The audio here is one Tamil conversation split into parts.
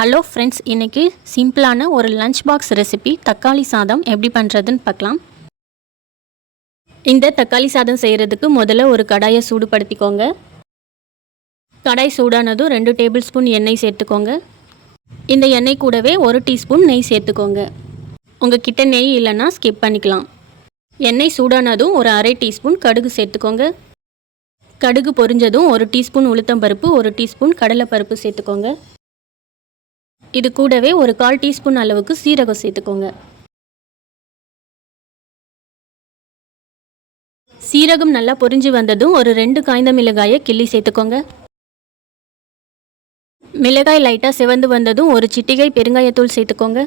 ஹலோ ஃப்ரெண்ட்ஸ் இன்றைக்கி சிம்பிளான ஒரு லஞ்ச் பாக்ஸ் ரெசிபி தக்காளி சாதம் எப்படி பண்ணுறதுன்னு பார்க்கலாம். இந்த தக்காளி சாதம் செய்கிறதுக்கு முதல்ல ஒரு கடாயை சூடுபடுத்திக்கோங்க. கடாய் சூடானதும் ரெண்டு டேபிள் ஸ்பூன் எண்ணெய் சேர்த்துக்கோங்க. இந்த எண்ணெய் கூடவே ஒரு டீஸ்பூன் நெய் சேர்த்துக்கோங்க. உங்கள் கிட்ட நெய் இல்லைன்னா ஸ்கிப் பண்ணிக்கலாம். எண்ணெய் சூடானதும் ஒரு அரை டீஸ்பூன் கடுகு சேர்த்துக்கோங்க. கடுகு பொரிஞ்சதும் ஒரு டீஸ்பூன் உளுத்தம்பருப்பு ஒரு டீஸ்பூன் கடலைப்பருப்பு சேர்த்துக்கோங்க. இது கூடவே ஒரு கால் டீஸ்பூன் அளவுக்கு சீரகம் சேர்த்துக்கோங்க. சீரகம் நல்லா பொரிஞ்சு வந்ததும் ஒரு ரெண்டு காய்ந்த மிளகாயை கிள்ளி சேர்த்துக்கோங்க. மிளகாய் லைட்டாக சிவந்து வந்ததும் ஒரு சிட்டிகை பெருங்காயத்தூள் சேர்த்துக்கோங்க.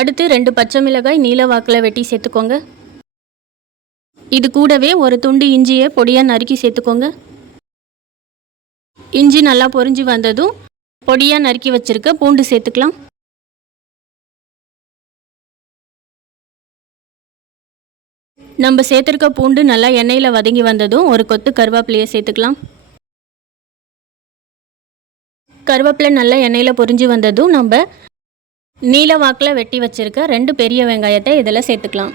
அடுத்து ரெண்டு பச்சை மிளகாய் நீல வாக்கில் வெட்டி சேர்த்துக்கோங்க. இது கூடவே ஒரு துண்டு இஞ்சியை பொடியாக நறுக்கி சேர்த்துக்கோங்க. இஞ்சி நல்லா பொரிஞ்சு வந்ததும் பொடியாக நறுக்கி வச்சுருக்க பூண்டு சேர்த்துக்கலாம். நம்ம சேர்த்துருக்க பூண்டு நல்லா எண்ணெயில் வதங்கி வந்ததும் ஒரு கொத்து கருவேப்பிலையை சேர்த்துக்கலாம். கருவேப்பிலை நல்லா எண்ணெயில் பொரிஞ்சு வந்ததும் நம்ம நீல வாக்கில் வெட்டி வச்சுருக்க ரெண்டு பெரிய வெங்காயத்தை இதில் சேர்த்துக்கலாம்.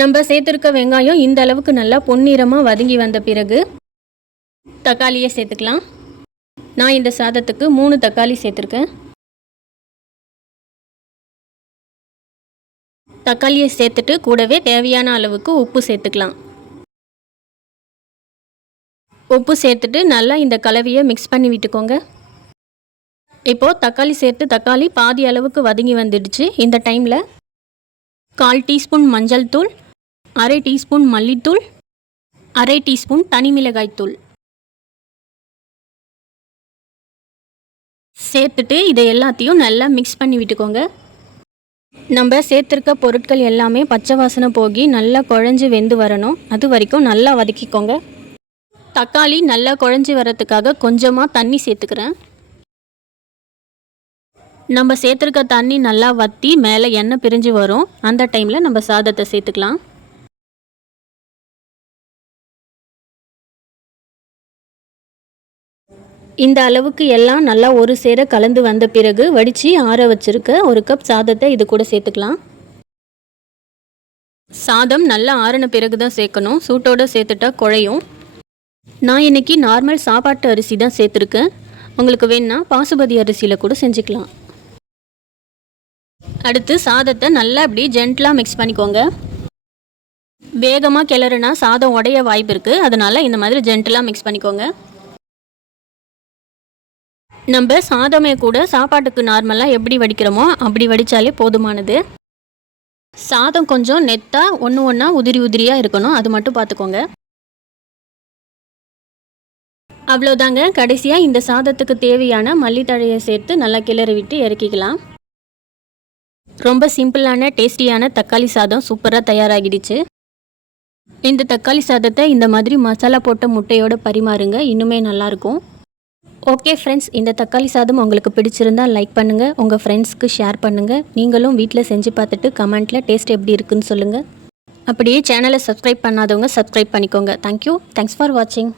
நம்ம சேர்த்துருக்க வெங்காயம் இந்த அளவுக்கு நல்லா பொன்னிறமாக வதங்கி வந்த பிறகு தக்காளியை சேர்த்துக்கலாம். நான் இந்த சாதத்துக்கு மூணு தக்காளி சேர்த்துருக்கேன். தக்காளியை சேர்த்துட்டு கூடவே தேவையான அளவுக்கு உப்பு சேர்த்துக்கலாம். உப்பு சேர்த்துட்டு நல்லா இந்த கலவையை மிக்ஸ் பண்ணி விட்டுக்கோங்க. இப்போது தக்காளி சேர்த்து தக்காளி பாதி அளவுக்கு வதங்கி வந்துடுச்சு. இந்த டைமில் கால் டீஸ்பூன் மஞ்சள் தூள் அரை டீஸ்பூன் மல்லித்தூள் அரை டீஸ்பூன் தனி மிளகாய்த்தூள் சேர்த்துட்டு இதை எல்லாத்தையும் நல்லா மிக்ஸ் பண்ணி விட்டுக்கோங்க. நம்ம சேர்த்துருக்க பொருட்கள் எல்லாமே பச்சை வாசனை போகி நல்லா குழஞ்சி வெந்து வரணும். அது வரைக்கும் நல்லா வதக்கிக்கோங்க. தக்காளி நல்லா குழஞ்சி வரத்துக்காக கொஞ்சமாக தண்ணி சேர்த்துக்கிறேன். நம்ம சேர்த்துருக்க தண்ணி நல்லா வற்றி மேலே எண்ணெய் பிரிஞ்சு வரும். அந்த டைமில் நம்ம சாதத்தை சேர்த்துக்கலாம். இந்த அளவுக்கு எல்லாம் நல்லா ஒரு சேர கலந்து வந்த பிறகு வடித்து ஆற வச்சுருக்க ஒரு கப் சாதத்தை இது கூட சேர்த்துக்கலாம். சாதம் நல்லா ஆறின பிறகு தான் சேர்க்கணும். சூட்டோடு சேர்த்துட்டா குழையும். நான் இன்றைக்கி நார்மல் சாப்பாட்டு அரிசி தான் சேர்த்துருக்கேன். உங்களுக்கு வேணுன்னா பாசுபதி அரிசியில் கூட செஞ்சுக்கலாம். அடுத்து சாதத்தை நல்லா அப்படி ஜென்ட்லாக மிக்ஸ் பண்ணிக்கோங்க. வேகமாக கிளறுனா சாதம் உடைய வாய்ப்பு இருக்குது அதனால் இந்த மாதிரி ஜென்டலாக மிக்ஸ் பண்ணிக்கோங்க. நம்ம சாதமே கூட சாப்பாட்டுக்கு நார்மலாக எப்படி வடிக்கிறோமோ அப்படி வடித்தாலே போதுமானது. சாதம் கொஞ்சம் நெத்தாக ஒன்று ஒன்றா உதிரி உதிரியாக இருக்கணும். அது மட்டும் பார்த்துக்கோங்க. அவ்வளோதாங்க கடைசியாக இந்த சாதத்துக்கு தேவையான மல்லித்தழையை சேர்த்து நல்லா கிளறி விட்டு இறக்கிக்கலாம். ரொம்ப சிம்பிளான டேஸ்டியான தக்காளி சாதம் சூப்பராக தயாராகிடுச்சு. இந்த தக்காளி சாதத்தை இந்த மாதிரி மசாலா போட்ட முட்டையோடு பரிமாறுங்க. இன்னுமே நல்லாயிருக்கும் ஓகே ஃப்ரெண்ட்ஸ் இந்த தக்காளி சாதம் உங்களுக்கு பிடிச்சிருந்தால் லைக் பண்ணுங்கள் உங்கள் ஃப்ரெண்ட்ஸ்க்கு ஷேர் பண்ணுங்கள் நீங்களும் வீட்டில் செஞ்சு பார்த்துட்டு கமெண்ட்டில் டேஸ்ட் எப்படி இருக்குன்னு சொல்லுங்கள் அப்படியே சேனலை சப்ஸ்கிரைப் பண்ணாதவங்க சப்ஸ்கிரைப் பண்ணிக்கோங்க. தேங்க்யூ தேங்க்ஸ் ஃபார் வாட்சிங்